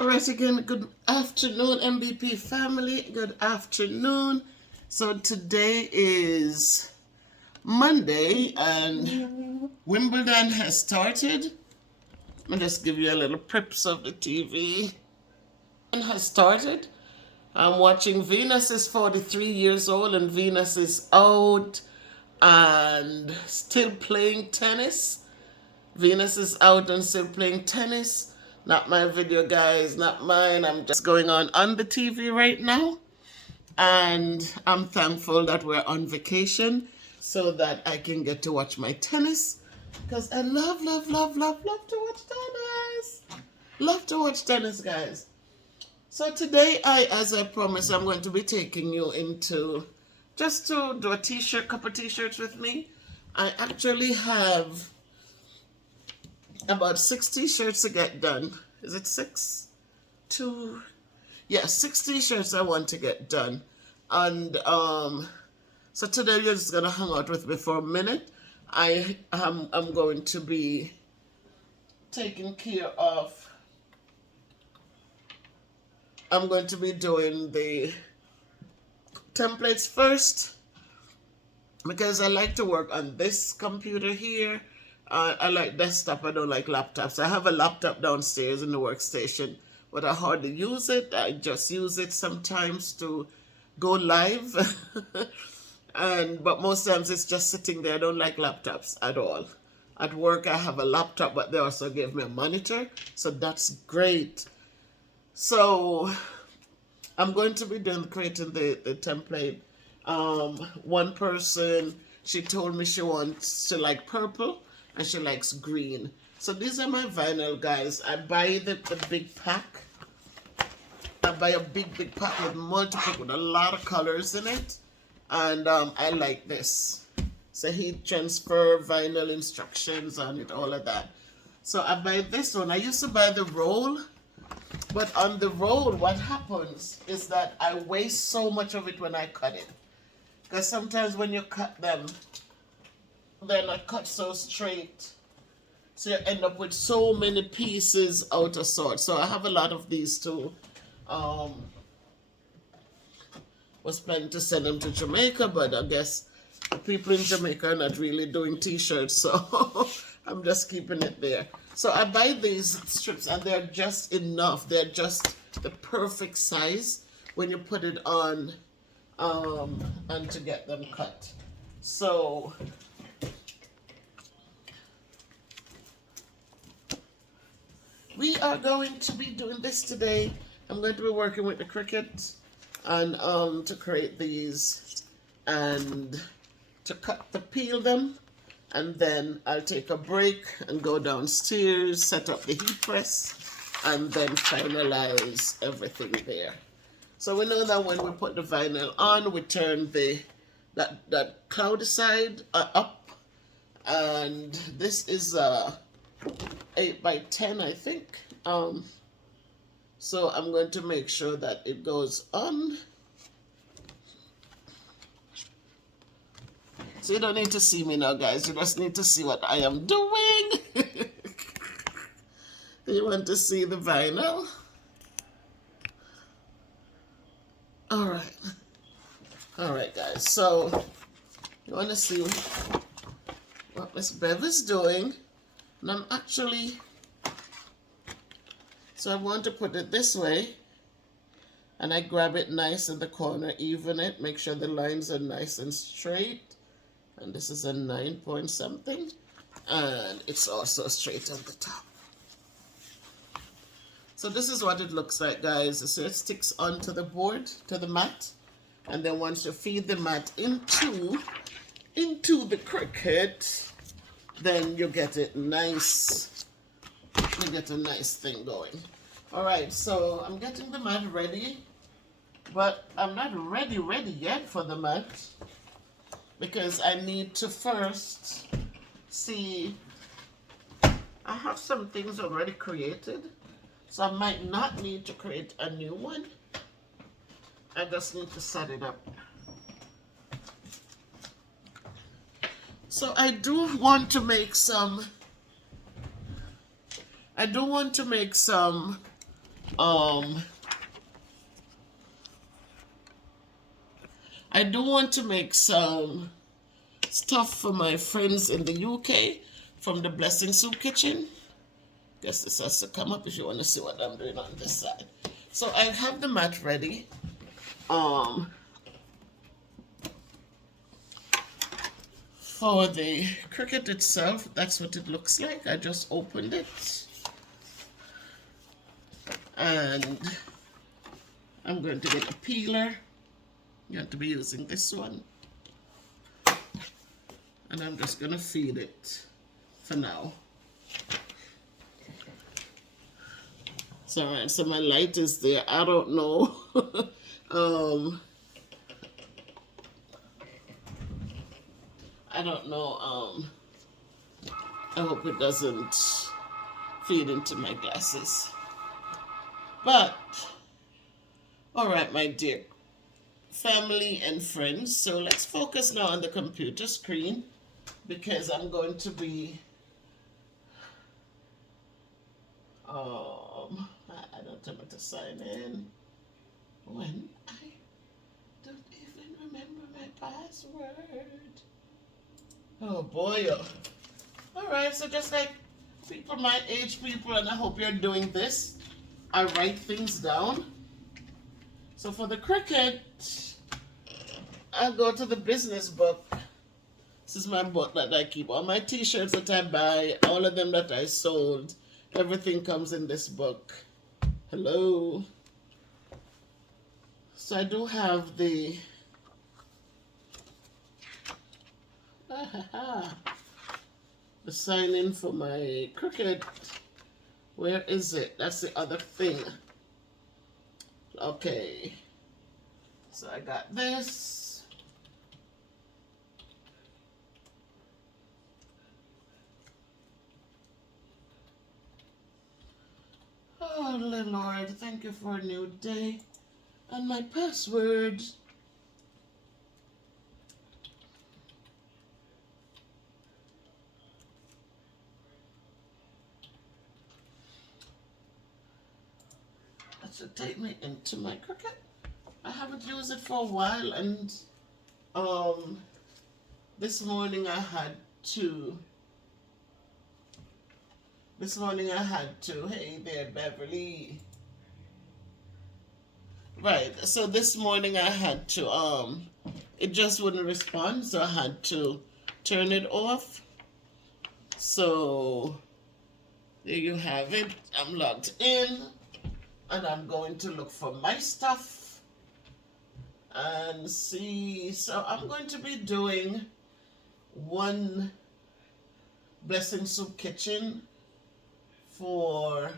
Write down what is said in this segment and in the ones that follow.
All right, again, good afternoon, MVP family. Good afternoon. So today is Monday and Wimbledon has started. Let me just give you a little prips of the TV. And has started. I'm watching. Venus is 43 years old and Venus is out and still playing tennis. Venus is out and still playing tennis. Not my video, guys, not mine. I'm just going on the TV right now. And I'm thankful that we're on vacation so that I can get to watch my tennis. Because I love to watch tennis. Love to watch tennis, guys. So today, as I promised, I'm going to be taking you into just to do a t-shirt, couple t-shirts with me. I actually have about 6 t-shirts to get done. Is it 6? 2? Yeah, 6 t-shirts I want to get done. And so today you're just gonna hang out with me for a minute. I'm going to be taking care of. I'm going to be doing the templates first because I like to work on this computer here. I like desktop. I don't like laptops. I have a laptop downstairs in the workstation, but I hardly use it. I just use it sometimes to go live. But most times it's just sitting there. I don't like laptops at all. At work I have a laptop, but they also give me a monitor, so that's great. So I'm going to be creating the template. One person, she told me she like purple and she likes green. So these are my vinyl, guys. I buy the big pack. I buy a big pack with a lot of colors in it. And I like this. So heat transfer, vinyl instructions on it, all of that. So I buy this one. I used to buy the roll. But on the roll, what happens is that I waste so much of it when I cut it. Because sometimes when you cut them, they're not cut so straight. So you end up with so many pieces out of sort. So I have a lot of these too. Was planning to send them to Jamaica, but I guess the people in Jamaica are not really doing t-shirts, so I'm just keeping it there. So I buy these strips and they're just enough. They're just the perfect size when you put it on and to get them cut. So we are going to be doing this today. I'm going to be working with the Cricut and to create these and to peel them, and then I'll take a break and go downstairs, set up the heat press, and then finalize everything there. So we know that when we put the vinyl on, we turn that cloudy side up, and this is 8 by 10, I think. So I'm going to make sure that it goes on. So you don't need to see me now, guys. You just need to see what I am doing. You want to see the vinyl? All right. All right, guys. So you want to see what Miss Bev is doing. And I'm actually... So I want to put it this way, and I grab it nice in the corner, even it, make sure the lines are nice and straight. And this is a 9 point something, and it's also straight on the top. So this is what it looks like, guys. So it sticks onto the board, to the mat, and then once you feed the mat into the Cricut, then you get it nice. You get a nice thing going. All right, so I'm getting the mat ready, but I'm not ready yet for the mat because I need to first see. I have some things already created, so I might not need to create a new one. I just need to set it up. So I do want to make some I do want to make some stuff for my friends in the UK from the Blessing Soup Kitchen. Guess this has to come up if you want to see what I'm doing on this side. So I have the mat ready. For the cricket itself, that's what it looks like. I just opened it. And I'm going to get a peeler. You have to be using this one. And I'm just going to feed it for now. So, all right, so my light is there. I don't know. I don't know. I hope it doesn't feed into my glasses. But, all right, my dear family and friends. So let's focus now on the computer screen because I'm going to be, I don't have to sign in when I don't even remember my password. Oh boy. All right, so just like people my age people, and I hope you're doing this, I write things down. So for the cricket, I go to the business book. This is my book that I keep. All my t-shirts that I buy, all of them that I sold, everything comes in this book. Hello. So I do have the sign in for my cricket. Where is it? That's the other thing. Okay. So I got this. Oh, Lord, thank you for a new day. And my password. That should take me into my cricket. I haven't used it for a while, and this morning I had to. Hey there, Beverly. Right, so this morning I had to, it just wouldn't respond, so I had to turn it off. So, there you have it. I'm logged in, and I'm going to look for my stuff and see. So, I'm going to be doing one Blessing Soup Kitchen for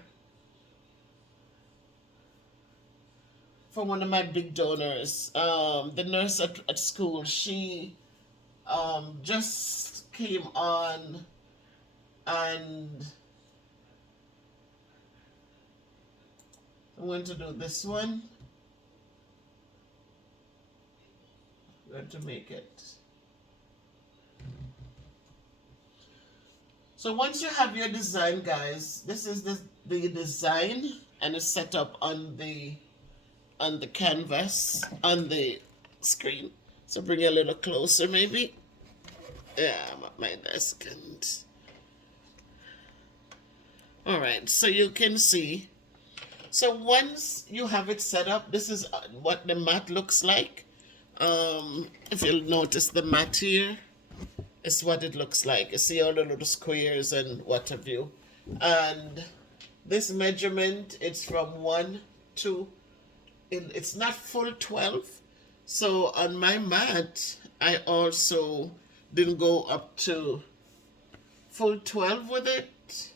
one of my big donors. The nurse at school, she just came on, and I'm going to do this one. I'm going to make it. So once you have your design, guys, this is the design, and it's set up on the canvas, on the screen. So bring it a little closer, maybe. Yeah, I'm at my desk. And all right, so you can see. So once you have it set up, this is what the mat looks like. If you'll notice the mat here, is what it looks like. You see all the little squares and what have you. And this measurement, it's from 1 to, it's not full 12. So on my mat, I also didn't go up to full 12 with it.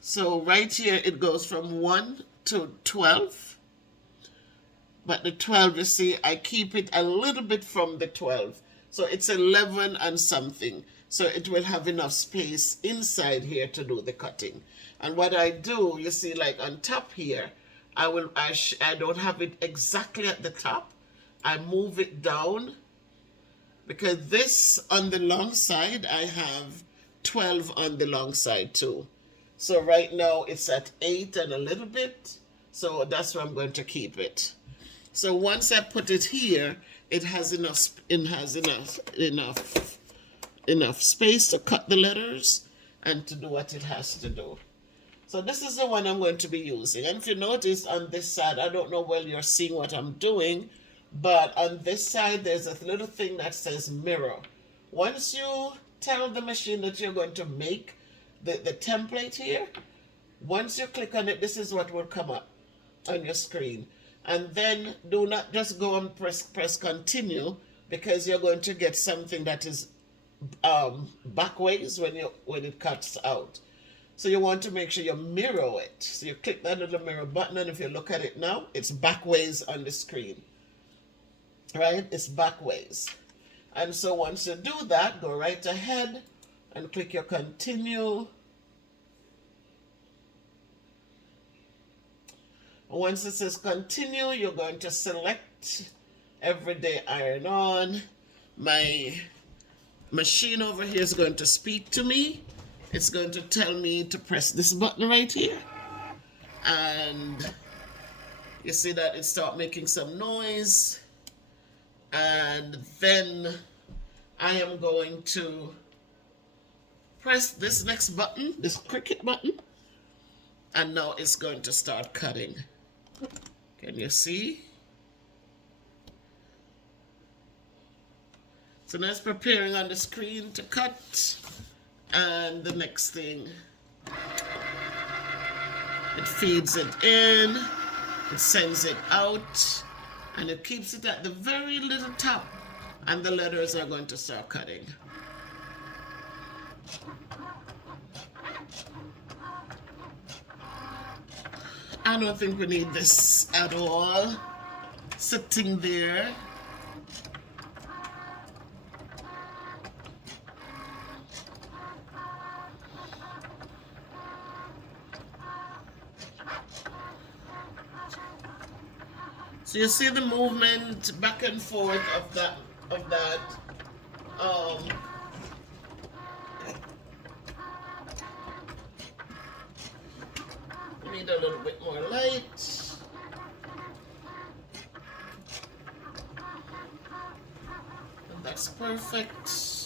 So right here, it goes from 1 to 12. But the 12, you see, I keep it a little bit from the 12. So it's 11 and something. So it will have enough space inside here to do the cutting. And what I do, you see, like on top here, I don't have it exactly at the top. I move it down, because this, on the long side, I have 12 on the long side too. So right now it's at 8 and a little bit. So that's where I'm going to keep it. So once I put it here, it has enough space to cut the letters and to do what it has to do. So this is the one I'm going to be using. And if you notice on this side, I don't know whether you're seeing what I'm doing, but on this side, there's a little thing that says mirror. Once you tell the machine that you're going to make the template here, once you click on it, this is what will come up on your screen. And then do not just go and press continue, because you're going to get something that is backways when it cuts out. So you want to make sure you mirror it. So you click that little mirror button, and if you look at it now, it's backways on the screen. Right? It's backways. And so once you do that, go right ahead and click your continue. Once it says continue, you're going to select everyday iron on. My machine over here is going to speak to me. It's going to tell me to press this button right here. And you see that it starts making some noise. And then I am going to press this next button, this cricket button. And now it's going to start cutting. Can you see? So now it's preparing on the screen to cut. And the next thing, it feeds it in, it sends it out, and it keeps it at the very little top, and the letters are going to start cutting. I don't think we need this at all, sitting there. So you see the movement back and forth of that. We need a little bit more light. And that's perfect.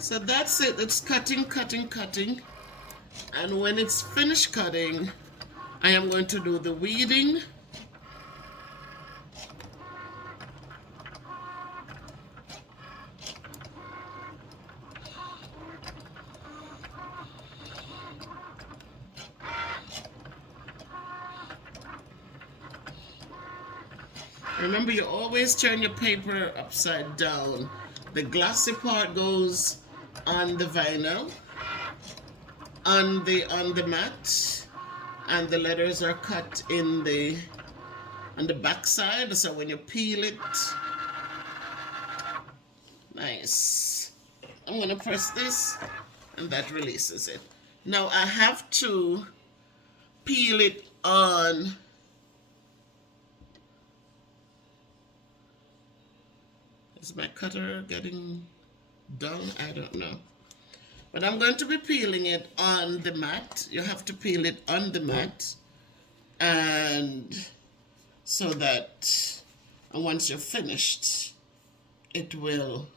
So that's it. It's cutting. And when it's finished cutting, I am going to do the weeding. Remember, you always turn your paper upside down. The glossy part goes on the vinyl, on the mat, and the letters are cut on the back side. So when you peel it, nice. I'm gonna press this, and that releases it. Now I have to peel it on. Is my cutter getting done? I don't know. But I'm going to be peeling it on the mat. You have to peel it on the mat. And so that once you're finished, it will.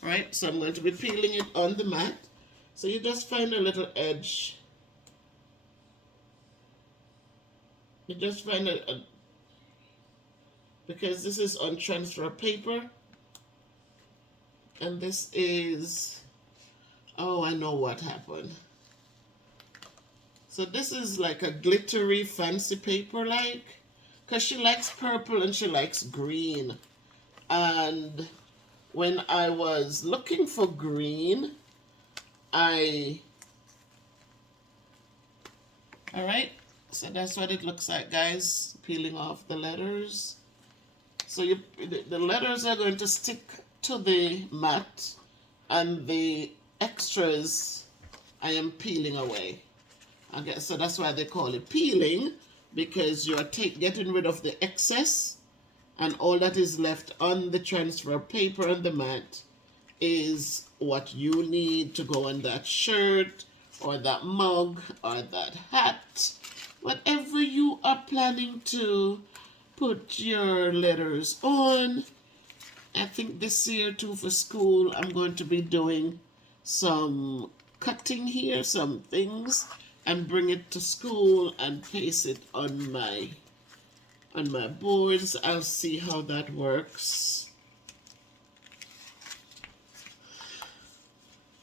Right? So I'm going to be peeling it on the mat. So you just find a little edge. You just find because this is on transfer paper, and this is, oh, I know what happened. So this is like a glittery fancy paper like, because she likes purple and she likes green. And when I was looking for green, all right, so that's what it looks like, guys, peeling off the letters. So the letters are going to stick to the mat, and the extras I am peeling away. Okay, so that's why they call it peeling, because you are getting rid of the excess, and all that is left on the transfer paper and the mat is what you need to go on that shirt or that mug or that hat, whatever you are planning to put your letters on. I think this year too for school I'm going to be doing some cutting here, some things, and bring it to school and paste it on my boards. I'll see how that works.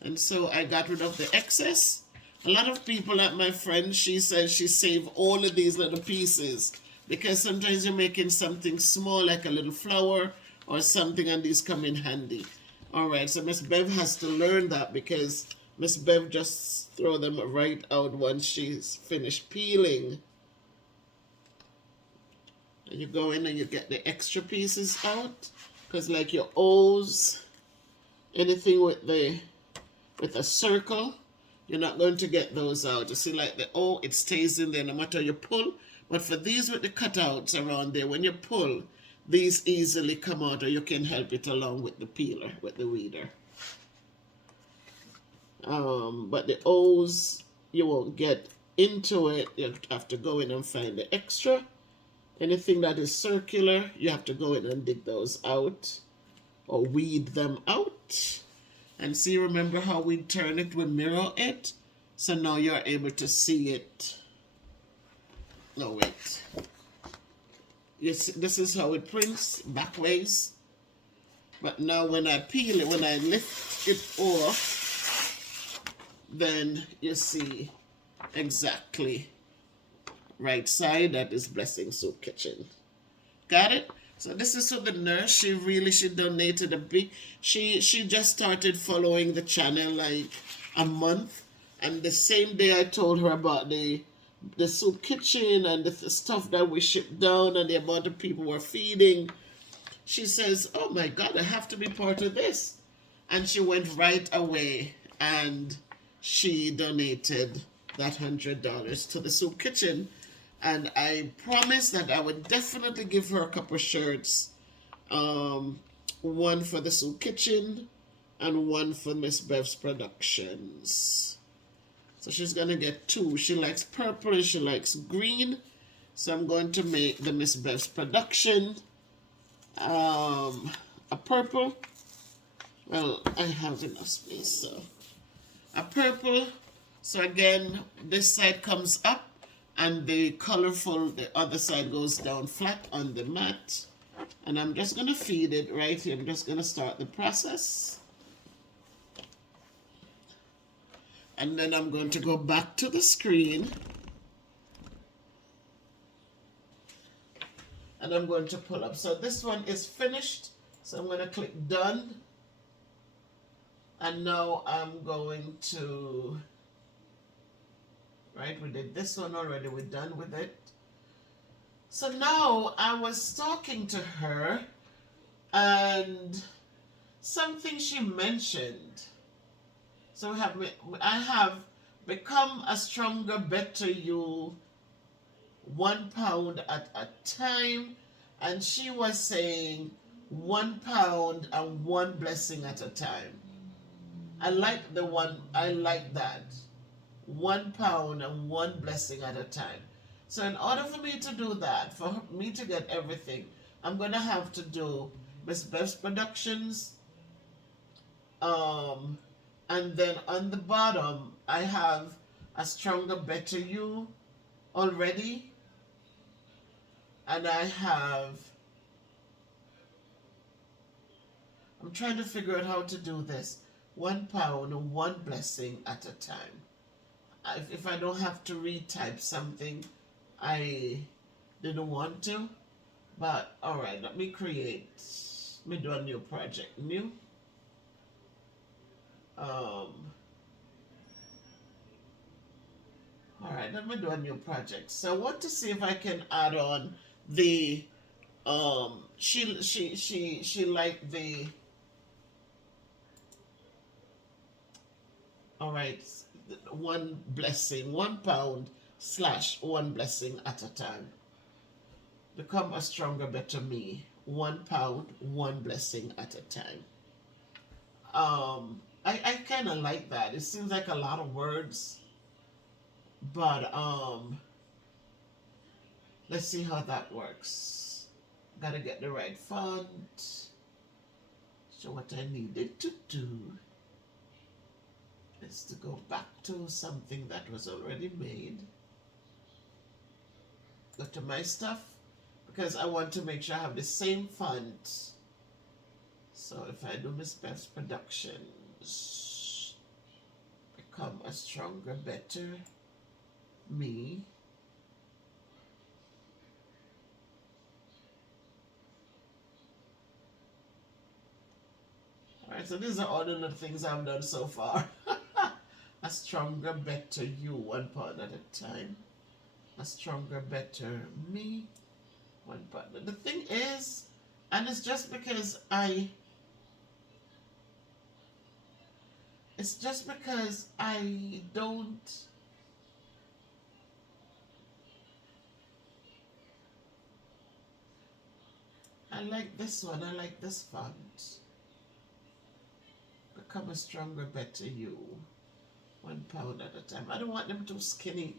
And so I got rid of the excess. A lot of people, like my friend, she says she saved all of these little pieces, because sometimes you're making something small like a little flower or something, and these come in handy. All right, so Miss Bev has to learn that, because Miss Bev just throw them right out once she's finished peeling. And you go in and you get the extra pieces out, because like your O's, anything with a circle, you're not going to get those out. You see, like the O, it stays in there no matter you pull. But for these with the cutouts around there, when you pull, these easily come out, or you can help it along with the peeler, with the weeder. But the O's, you won't get into it. You have to go in and find the extra. Anything that is circular, you have to go in and dig those out, or weed them out. And see, remember how we turn it, we mirror it? So now you're able to see it. No, wait. Yes, this is how it prints, back ways. But now when I peel it, when I lift it off, then you see exactly right side. That is Blessing Soup Kitchen. Got it? So this is for the nurse. She donated a big, she just started following the channel like a month, and the same day I told her about the soup kitchen and the stuff that we shipped down and the amount of people we're feeding, she says, oh my God, I have to be part of this. And she went right away and she donated that $100 to the soup kitchen. And I promised that I would definitely give her a couple shirts. One for the soup kitchen and one for Miss Bev's Productions. So she's going to get two. She likes purple and she likes green. So I'm going to make the Miss Bev's Production a purple. Well, I have enough space, so a purple. So again, this side comes up and the colorful, the other side goes down flat on the mat. And I'm just going to feed it right here. I'm just going to start the process. And then I'm going to go back to the screen. And I'm going to pull up. So this one is finished. So I'm going to click done. And now I'm going to, right, we did this one already. We're done with it. So now I was talking to her and something she mentioned. So I have become a stronger, better you, 1 pound at a time. And she was saying 1 pound and one blessing at a time. I like the one, I like that. 1 pound and one blessing at a time. So in order for me to do that, for me to get everything, I'm going to have to do Miss Bev's Productions. And then on the bottom, I have a stronger, better you already. And I have, I'm trying to figure out how to do this. 1 pound and one blessing at a time. If I don't have to retype something, I didn't want to. But all right, let me do a new project. New. All right, let me do a new project. So I want to see if I can add on the she liked the, all right, one blessing, £1 / one blessing at a time. Become a stronger, better me. £1, one blessing at a time. I kind of like that. It seems like a lot of words, but let's see how that works. Gotta get the right font. So what I needed to do is to go back to something that was already made. Go to my stuff, because I want to make sure I have the same font. So if I do MsBev'sProductions, become a stronger, better me. Alright, so these are all the little things I've done so far. A stronger, better you, £1 at a time. A stronger, better me, £1. The thing is, and it's just because I don't, I like this one, I like this font. Become a stronger, better you, £1 at a time. I don't want them too skinny.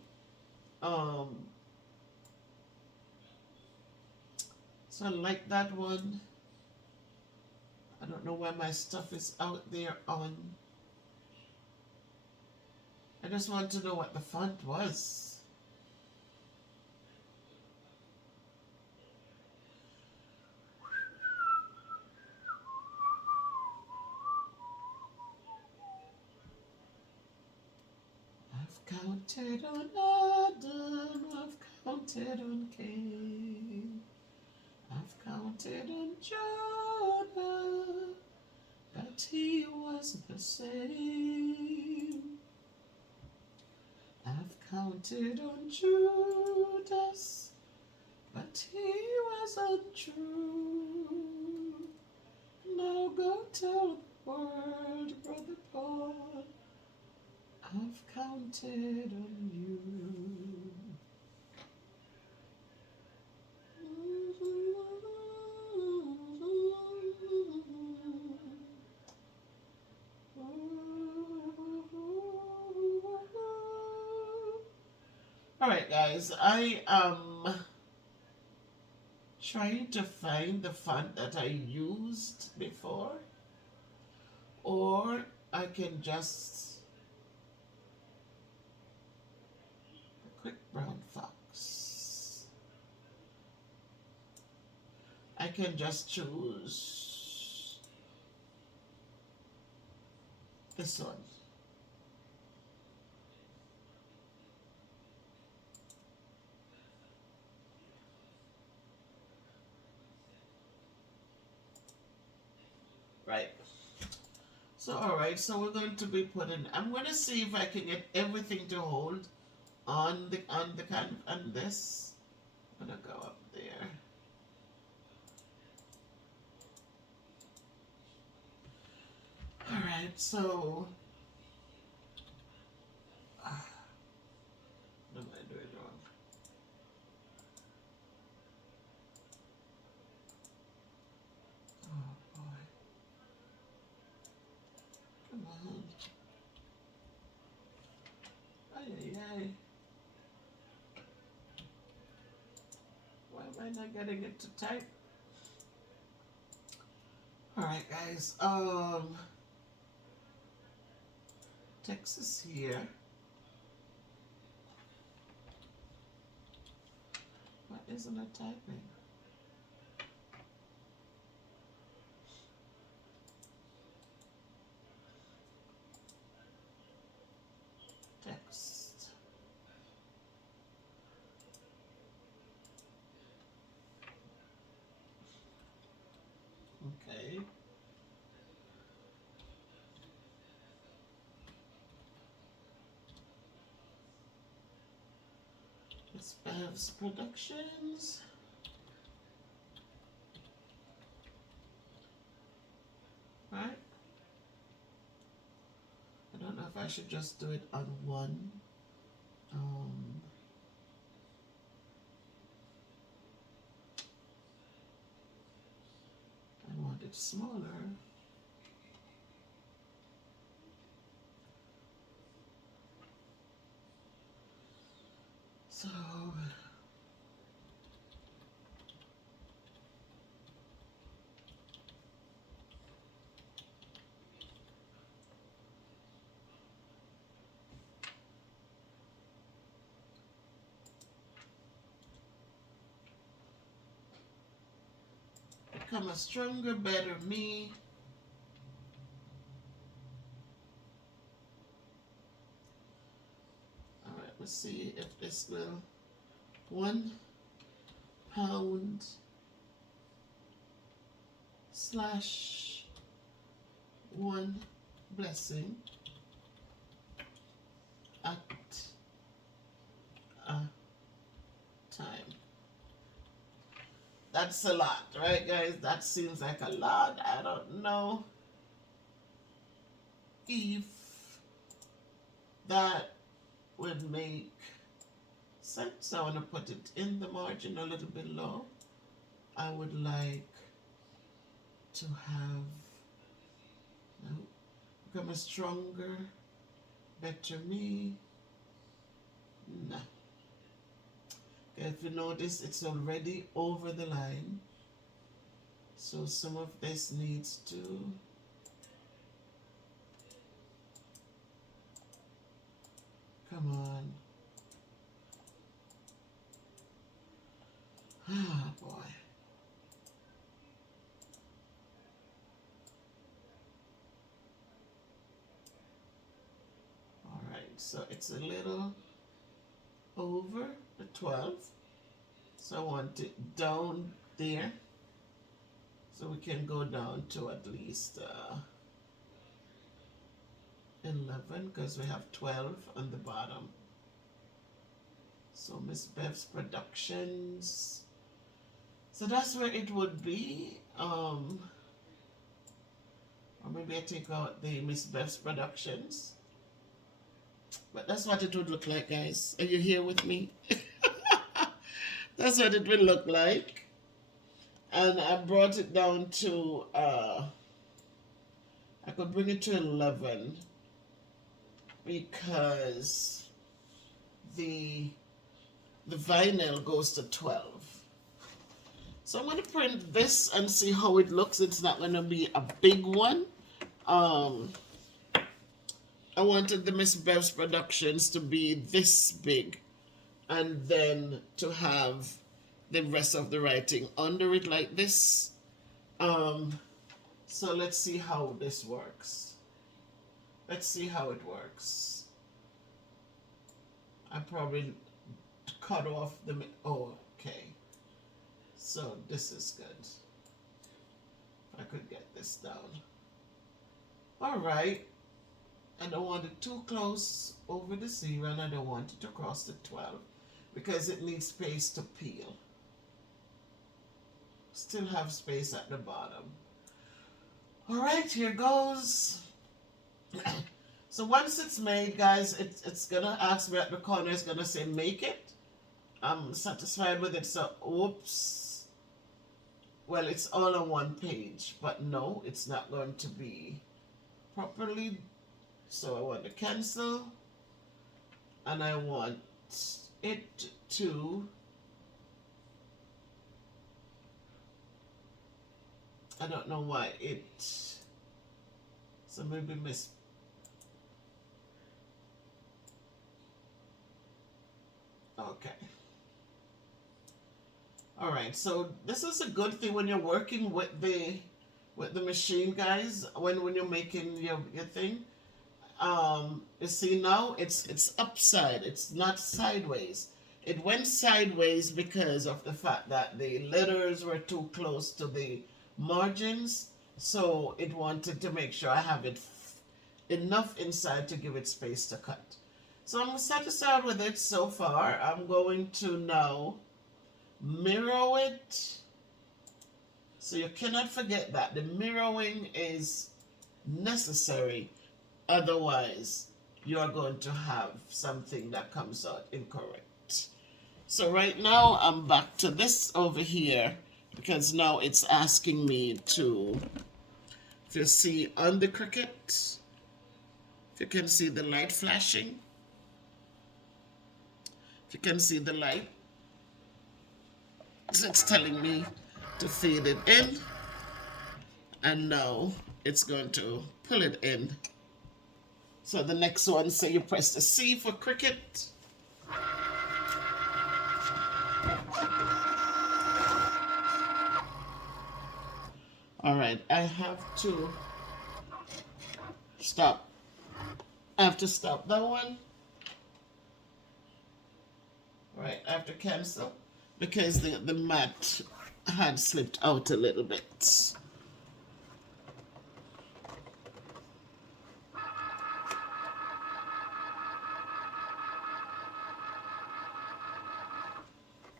So I like that one. I don't know why my stuff is out there on. I just want to know what the font was. I've counted on Adam, I've counted on Cain, I've counted on Jonah, but he was the same. I've counted on Judas, but he was untrue. Now go tell the world, Brother Paul, I've counted on you. Alright guys, I am trying to find the font that I used before, or I can just quick brown fox. I can just choose this one. Right. So alright, so we're going to be putting, I'm going to see if I can get everything to hold on the can on this. I'm gonna go up there. Alright, so what am I doing wrong? Oh boy. Come on. Ay ay ay. Why am I not getting it to type? Alright guys, text is here. Why isn't it typing? Text. Okay. MsBev'sProductions. Right? I don't know if I should just do it on one. I want it smaller. So become a stronger, better me. All right, let's see if this will. £1 slash one blessing at a time. That's a lot, right, guys? That seems like a lot. I don't know if that would make sense. I want to put it in the margin a little bit low. I would like to have become a stronger, better me. No. If you notice, it's already over the line. So some of this needs to come on. Ah, boy. All right, so it's a little over the 12. So I want it down there. So we can go down to at least 11 because we have 12 on the bottom. So MsBev'sProductions. So that's where it would be. Or maybe I take out the MsBev'sProductions. But that's what it would look like, guys. Are you here with me? That's what it will look like. And I brought it down to, I could bring it to 11 because the vinyl goes to 12. So I'm going to print this and see how it looks. It's not going to be a big one. I wanted the MsBev'sProductions to be this big and then to have the rest of the writing under it like this. So let's see how this works. Let's see how it works. I probably cut off the, oh, okay. So this is good. If I could get this down. All right. I don't want it too close over the 0 and I don't want it to cross the 12 because it needs space to peel. Still have space at the bottom. All right, here goes. So once it's made, guys, it's gonna ask me at the corner, it's gonna say make it. I'm satisfied with it, so whoops. Well, it's all on one page, but no, it's not going to be properly. So I want to cancel, and I want it to, I don't know why it, so maybe okay. All right, so this is a good thing when you're working with the machine, guys, when you're making your thing. You see now it's upside, it's not sideways. It went sideways because of the fact that the letters were too close to the margins, So it wanted to make sure I have it enough inside to give it space to cut. So I'm satisfied with it so far. I'm going to now mirror it. So you cannot forget that the mirroring is necessary. Otherwise, you're going to have something that comes out incorrect. So right now, I'm back to this over here because now it's asking me to, if you see on the Cricut, if you can see the light flashing, if you can see the light, so it's telling me to feed it in, and now it's going to pull it in. So the next one, so you press the C for Cricut. All right, I have to stop. I have to stop that one. All right, I have to cancel because the mat had slipped out a little bit.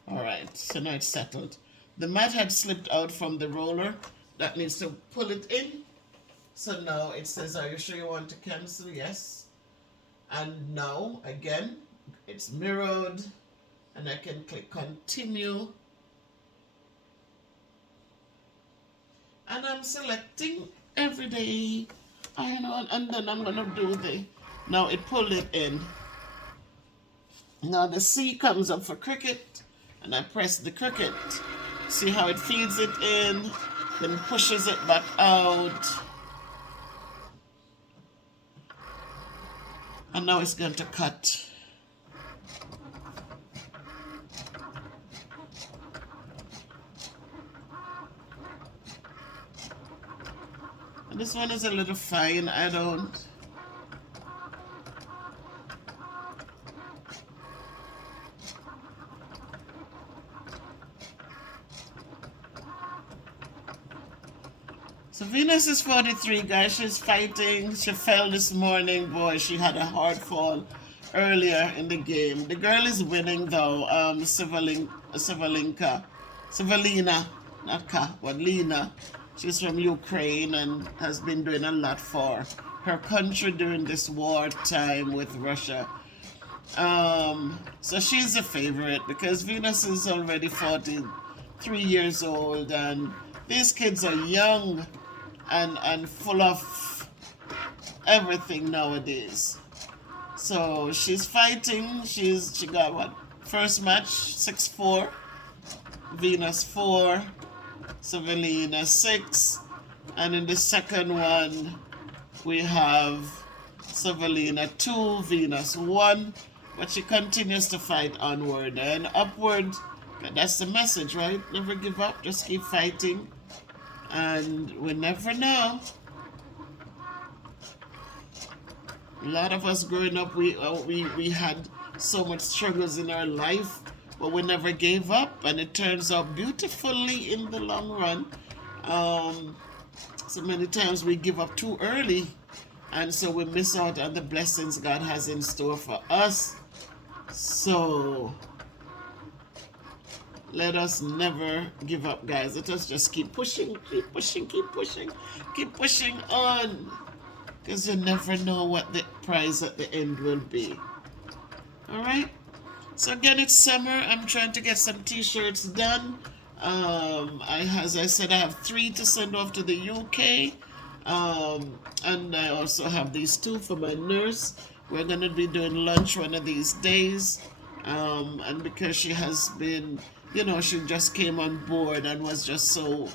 All right, so now it's settled. The mat had slipped out from the roller. That needs to pull it in. So now it says, are you sure you want to cancel? Yes. And now, again, it's mirrored. And I can click continue. And I'm selecting everyday iron on. And then I'm going to do now it pulled it in. Now the C comes up for Cricut. And I press the Cricut. See how it feeds it in. Then pushes it back out. And now it's going to cut. And this one is a little fine. I don't. So Venus is 43, guys. She's fighting. She fell this morning. Boy, she had a hard fall earlier in the game. The girl is winning, though. Sivalina, not Ka, but Lena. She's from Ukraine and has been doing a lot for her country during this war time with Russia. So she's a favorite because Venus is already 43 years old and these kids are young and full of everything nowadays. So she's fighting. She got what? First match 6-4, Venus 4, Savelina 6, and in the second one we have Savelina 2, Venus 1, but she continues to fight onward and upward. That's the message, right? Never give up, just keep fighting. And we never know. A lot of us growing up, we had so much struggles in our life, but we never gave up, and it turns out beautifully in the long run. So many times we give up too early, and so we miss out on the blessings God has in store for us. So let us never give up, guys. Let us just keep pushing, keep pushing, keep pushing, keep pushing on. Because you never know what the prize at the end will be. Alright? So again, it's summer. I'm trying to get some t-shirts done. As I said, I have 3 to send off to the UK. And I also have these 2 for my nurse. We're going to be doing lunch one of these days. And because she has been, she just came on board and was just so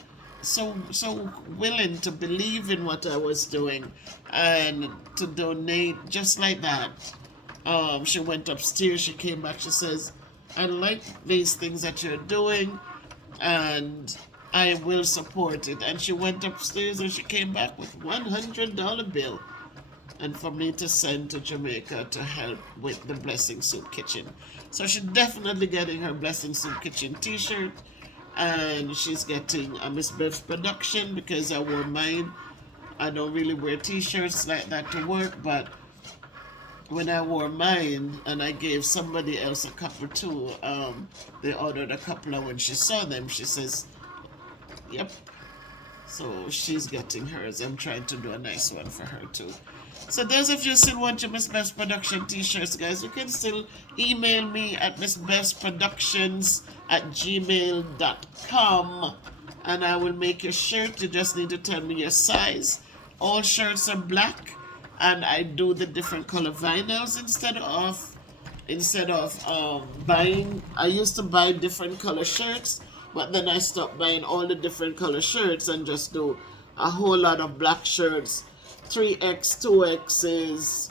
willing to believe in what I was doing and to donate just like that. She went upstairs, she came back, she says, I like these things that you're doing and I will support it. And she went upstairs and she came back with $100 bill and for me to send to Jamaica to help with the Blessing Soup Kitchen. So she's definitely getting her Blessing Soup Kitchen t-shirt. and she's getting a Miss Bev's production because I wore mine. I don't really wear t-shirts like that to work, but when I wore mine and I gave somebody else a couple too, they ordered a couple, and when she saw them, she says, yep. So she's getting hers. I'm trying to do a nice one for her too. So those of you who still want your Miss Bev's Production t-shirts, guys, you can still email me at MsBev'sProductions@gmail.com, and I will make your shirt. You just need to tell me your size. All shirts are black, and I do the different color vinyls instead of buying. I used to buy different color shirts, but then I stopped buying all the different color shirts and just do a whole lot of black shirts, 3X, 2X's,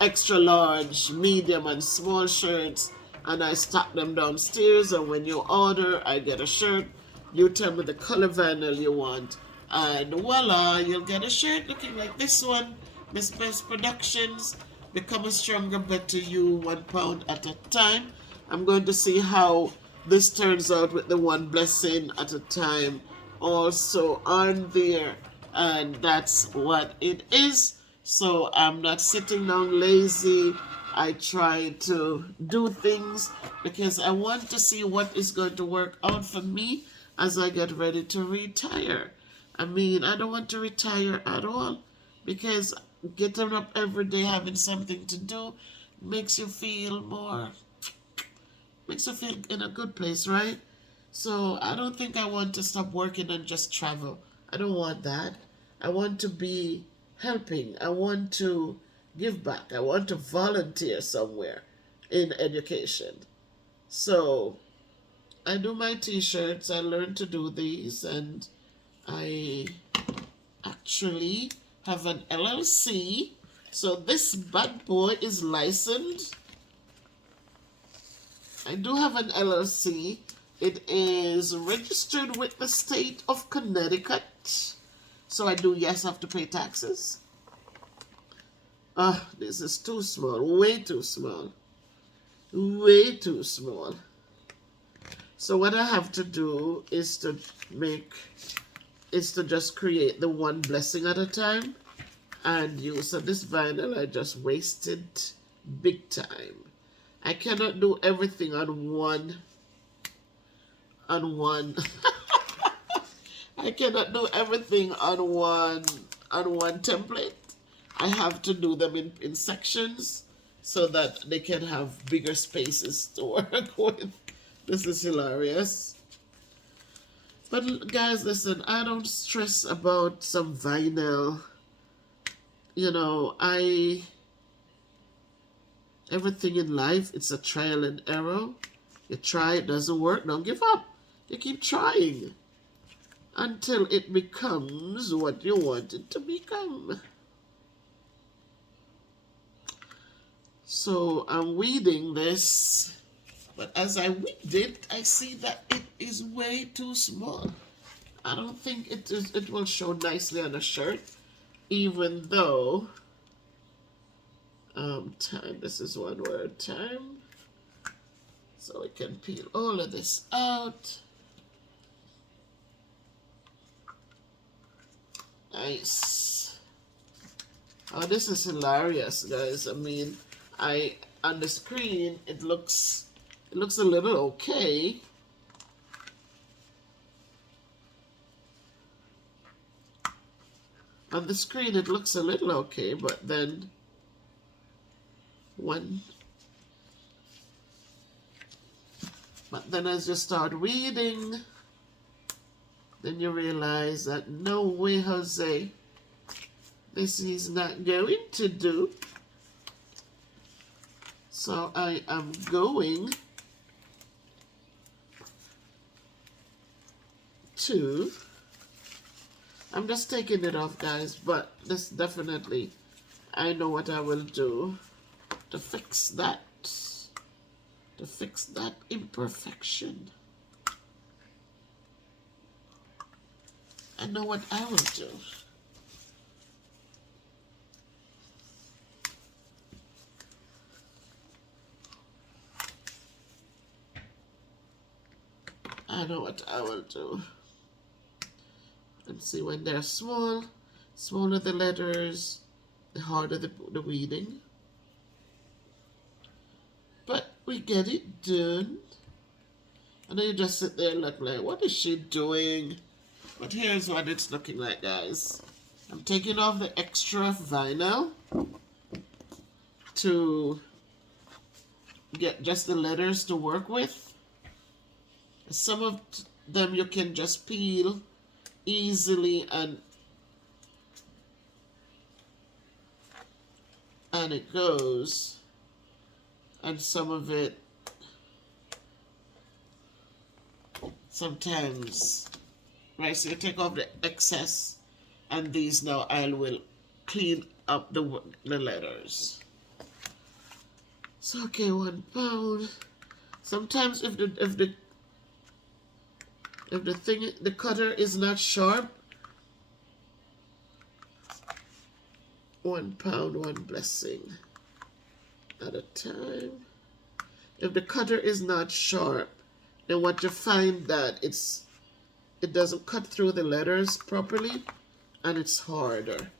extra large, medium, and small shirts, and I stock them downstairs. And when you order, I get a shirt. You tell me the color vinyl you want, and voila, you'll get a shirt looking like this one. Miss Bev's Productions. Become a stronger, better you, 1 pound at a time. I'm going to see how this turns out with the one blessing at a time also on there, and that's what it is. So I'm not sitting down lazy. I try to do things because I want to see what is going to work out for me as I get ready to retire. I mean, I don't want to retire at all, because getting up every day having something to do makes you feel in a good place, right? So I don't think I want to stop working and just travel. I don't want that. I want to be helping. I want to give back. I want to volunteer somewhere in education. So I do my t-shirts. I learned to do these, and I actually have an LLC. So this bad boy is licensed. I do have an LLC. It is registered with the state of Connecticut. So I do, yes, have to pay taxes. This is too small. Way too small. Way too small. So what I have to do is to just create the one blessing at a time and use. So this vinyl I just wasted big time. I cannot do everything on one I cannot do everything on one template. I have to do them in sections so that they can have bigger spaces to work with. This is hilarious. But guys, listen, I don't stress about some vinyl. You know, everything in life, it's a trial and error. You try, it doesn't work, don't give up. You keep trying until it becomes what you want it to become. So I'm weeding this, but as I weed it, I see that it is way too small. I don't think it will show nicely on a shirt, even though time, this is one word, time. So we can peel all of this out. Nice. Oh, this is hilarious, guys. I mean, on the screen it looks a little okay. On the screen it looks a little okay, but then as you start reading, then you realize that no way, Jose, this is not going to do. So I am going to, I'm just taking it off, guys, but this definitely, I know what I will do to fix that imperfection. I know what I will do. I know what I will do. And see, when they're small, smaller the letters, the harder the reading. But we get it done. And then you just sit there and look like, what is she doing? But here's what it's looking like, guys. I'm taking off the extra vinyl to get just the letters to work with. Some of them you can just peel easily and it goes, and some of it sometimes, right? So you take off the excess, and these now I will clean up the letters. So okay, £1. Sometimes if the cutter is not sharp, £1, one blessing at a time. If the cutter is not sharp, then what you find that it doesn't cut through the letters properly, and it's harder.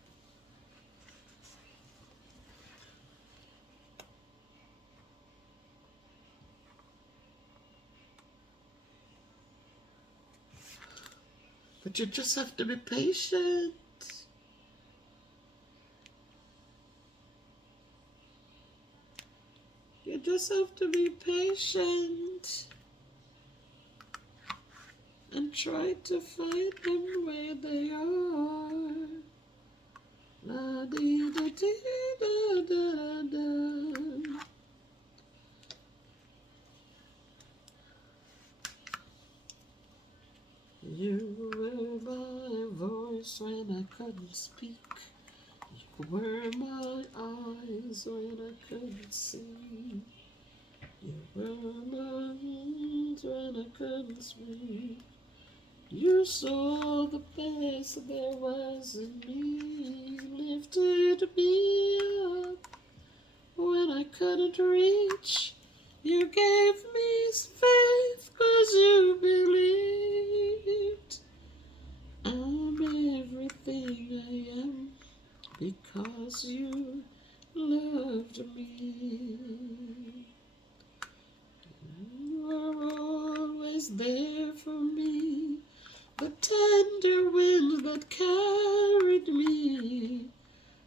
But you just have to be patient. You just have to be patient and try to find them where they are. La dee da dee da da da. You were my voice when I couldn't speak. You were my eyes when I couldn't see. You were my hands when I couldn't speak. You saw the best there was in me, lifted me up when I couldn't reach. You gave me faith 'cause you believed. I'm everything I am because you loved me. You are always there for me, the tender wind that carried me,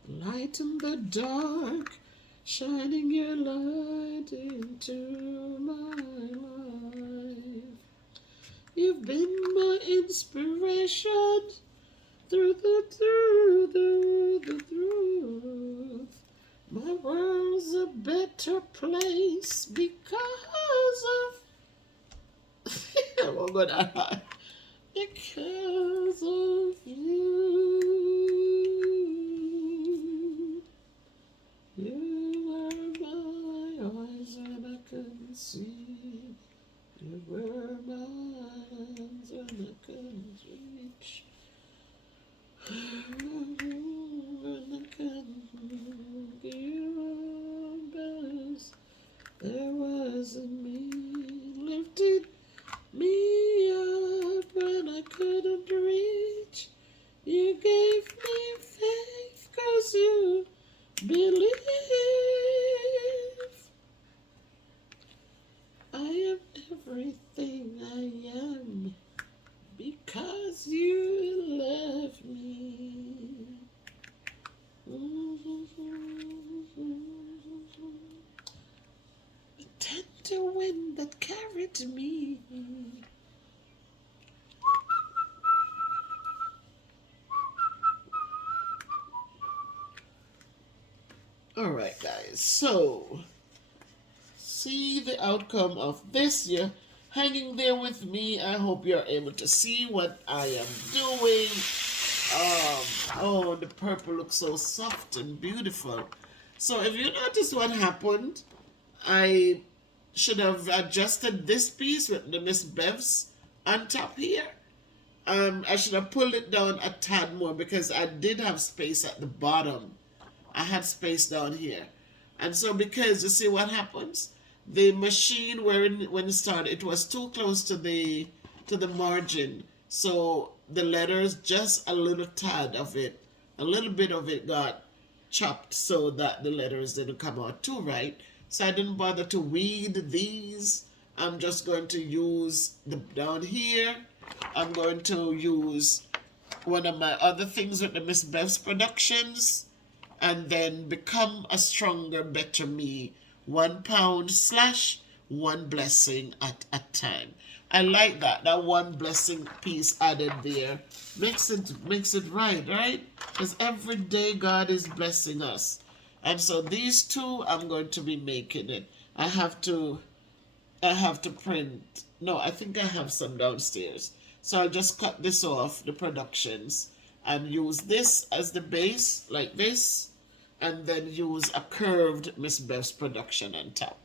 light in the dark, shining your light into my life. You've been my inspiration through the truth. My world's a better place because of oh God, because of you. You were my eyes when I couldn't see. You were my hands when I couldn't reach. When I couldn't give you best there was in me, lifted me up when I couldn't reach. You gave me faith 'cause you believe. I am everything I am because you love me. The tender wind that carried me. All right, guys, so see the outcome of this. You're hanging there with me. I hope you're able to see what I am doing. Oh, the purple looks so soft and beautiful. So if you notice what happened, I should have adjusted this piece with the Miss Bev's on top here. I should have pulled it down a tad more because I did have space at the bottom. I had space down here. And so because you see what happens? The machine when it started, it was too close to the to the margin. So the letters, just a little tad of it, a little bit of it got chopped so that the letters didn't come out too right. So I didn't bother to weed these. I'm just going to use the down here. I'm going to use one of my other things with the MsBev'sProductions, and then become a stronger, better me. 1 pound slash one blessing at a time. I like that. That one blessing piece added there makes it right? Because every day God is blessing us. And so these two, I'm going to be making it. I have to print. No, I think I have some downstairs. So I'll just cut this off, the productions, and use this as the base, like this, and then use a curved Miss Bev's production on top.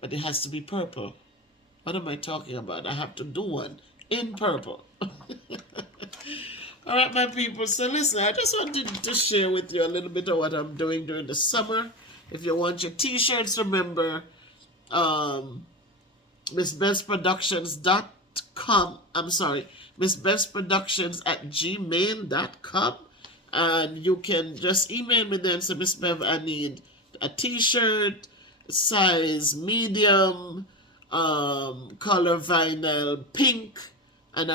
But it has to be purple. What am I talking about? I have to do one in purple. All right, my people. So listen, I just wanted to share with you a little bit of what I'm doing during the summer. If you want your t-shirts, remember, MsBev'sProductions.com. I'm sorry, MsBev'sProductions@gmail.com. And you can just email me then, say, Miss Bev, I need a t-shirt, size medium, color vinyl pink, and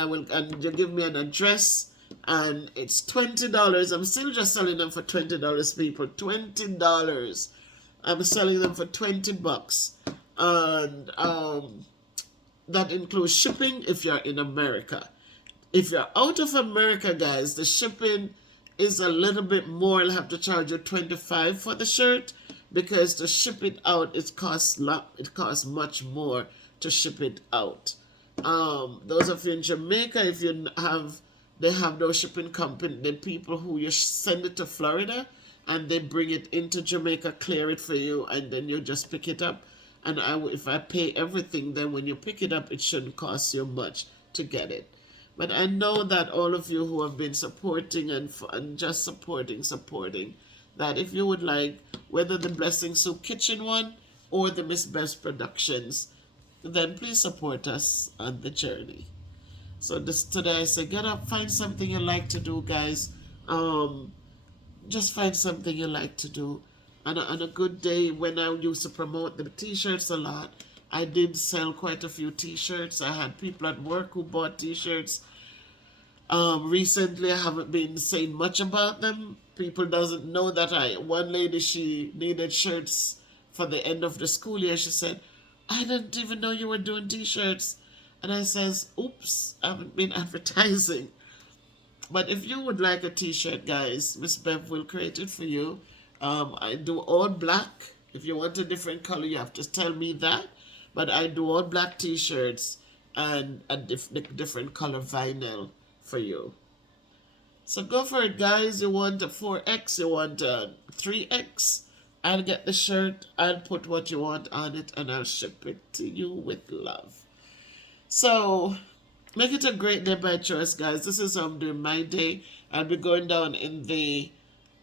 you give me an address, and it's $20. I'm still just selling them for $20, people. $20. I'm selling them for $20, and that includes shipping if you're in America. If you're out of America, guys, the shipping is a little bit more. I'll have to charge you $25 for the shirt, because to ship it out, it costs much more to ship it out. Those of you in Jamaica, if they have no shipping company, the people who you send it to Florida, and they bring it into Jamaica, clear it for you, and then you just pick it up. And if I pay everything, then when you pick it up, it shouldn't cost you much to get it. But I know that all of you who have been supporting and just supporting, that if you would like, whether the Blessing Soup Kitchen one or the Miss Bev's Productions, then please support us on the journey. So today I say, get up, find something you like to do, guys. Just find something you like to do. And on a good day, when I used to promote the t-shirts a lot, I did sell quite a few t-shirts. I had people at work who bought t-shirts. Recently, I haven't been saying much about them. People doesn't know that one lady, she needed shirts for the end of the school year. She said, I didn't even know you were doing t-shirts. And I says, oops, I haven't been advertising. But if you would like a t-shirt, guys, Miss Bev will create it for you. I do all black. If you want a different color, you have to tell me that. But I do all black t-shirts and a different color vinyl for you. So go for it, guys. You want a 4X, you want a 3X, I'll get the shirt, I'll put what you want on it, and I'll ship it to you with love. So make it a great day by choice, guys. This is how I'm doing my day. I'll be going down in the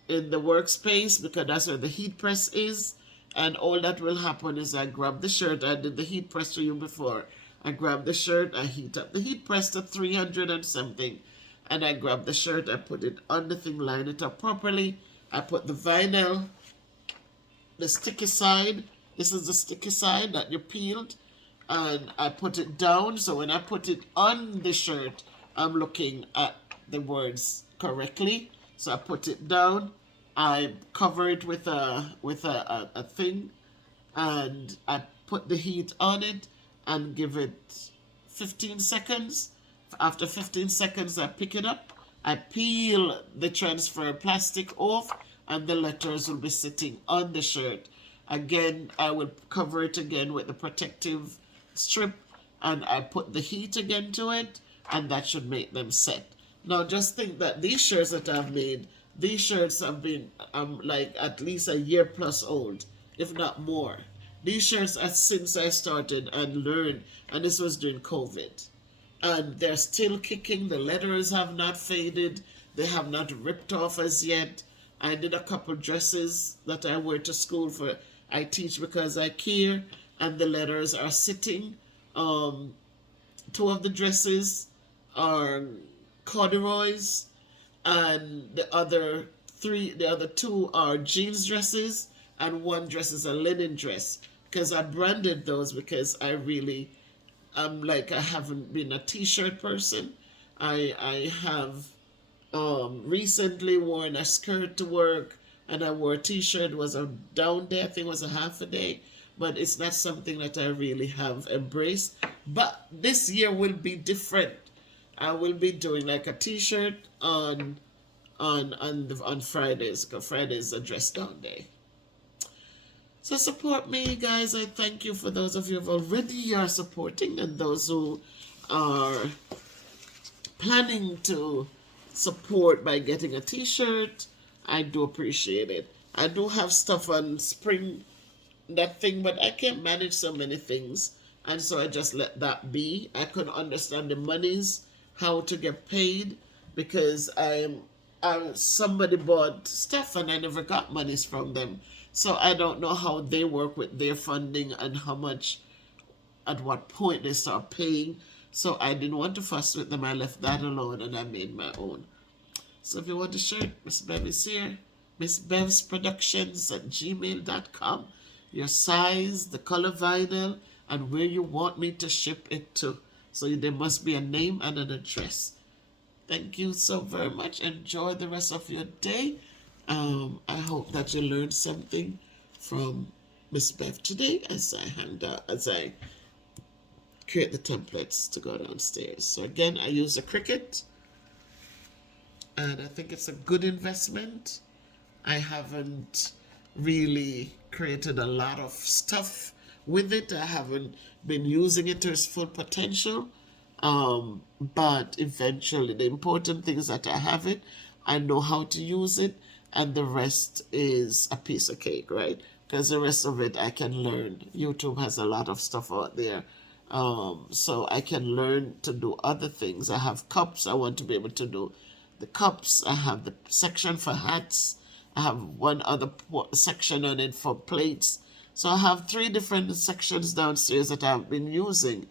workspace, because that's where the heat press is. And all that will happen is I grab the shirt. I did the heat press for you before. I grab the shirt, I heat up the heat press to 300 and something. And I grab the shirt, I put it on the thing, line it up properly. I put the vinyl, the sticky side. This is the sticky side that you peeled. And I put it down. So when I put it on the shirt, I'm looking at the words correctly. So I put it down. I cover it with a thing, and I put the heat on it and give it 15 seconds. After 15 seconds, I pick it up. I peel the transfer plastic off, and the letters will be sitting on the shirt. Again, I will cover it again with the protective strip, and I put the heat again to it, and that should make them set. Now, just think that these shirts that I've made, these shirts have been like at least a year plus old, if not more. These shirts are since I started and learned, and this was during COVID. And they're still kicking. The letters have not faded. They have not ripped off as yet. I did a couple dresses that I wear to school for. I teach because I care, and the letters are sitting. two of the dresses are corduroys, and the other two are jeans dresses, and one dress is a linen dress. Because I branded those because I really, I haven't been a t-shirt person. I have recently worn a skirt to work, and I wore a t-shirt. It was a down day, I think it was a half a day, but it's not something that I really have embraced. But this year will be different. I will be doing like a t-shirt on Fridays, because Friday is a dress down day. So support me, guys. I thank you for those of you who already are supporting, and those who are planning to support by getting a t-shirt. I do appreciate it. I do have stuff on spring, that thing, but I can't manage so many things, and so I just let that be. I couldn't understand the monies, how to get paid, because somebody bought stuff and I never got monies from them. So I don't know how they work with their funding and how much, at what point they start paying. So I didn't want to fuss with them. I left that alone and I made my own. So if you want a shirt, Miss Bev is here. MsBev'sProductions at gmail.com. Your size, the color vinyl, and where you want me to ship it to. So there must be a name and an address. Thank you so very much. Enjoy the rest of your day. I hope that you learned something from Miss Bev today as I create the templates to go downstairs. So again, I use a Cricut, and I think it's a good investment. I haven't really created a lot of stuff with it. I haven't been using it to its full potential. But eventually, the important thing is that I have it, I know how to use it, and the rest is a piece of cake, right? Because the rest of it I can learn. YouTube has a lot of stuff out there. So I can learn to do other things. I have cups. I want to be able to do the cups. I have the section for hats. I have one other section on it for plates. So I have 3 different sections downstairs that I've been using,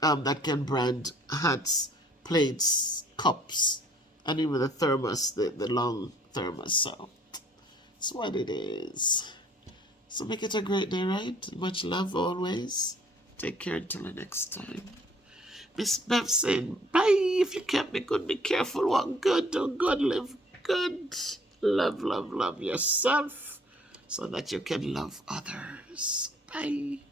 that can brand hats, plates, cups, and even the thermos, the long thermos. So that's what it is. So make it a great day, right? Much love always. Take care until the next time. Miss Bev saying bye. If you can't be good, be careful. Walk good, do good, live good. Love, love, love yourself so that you can love others. Bye.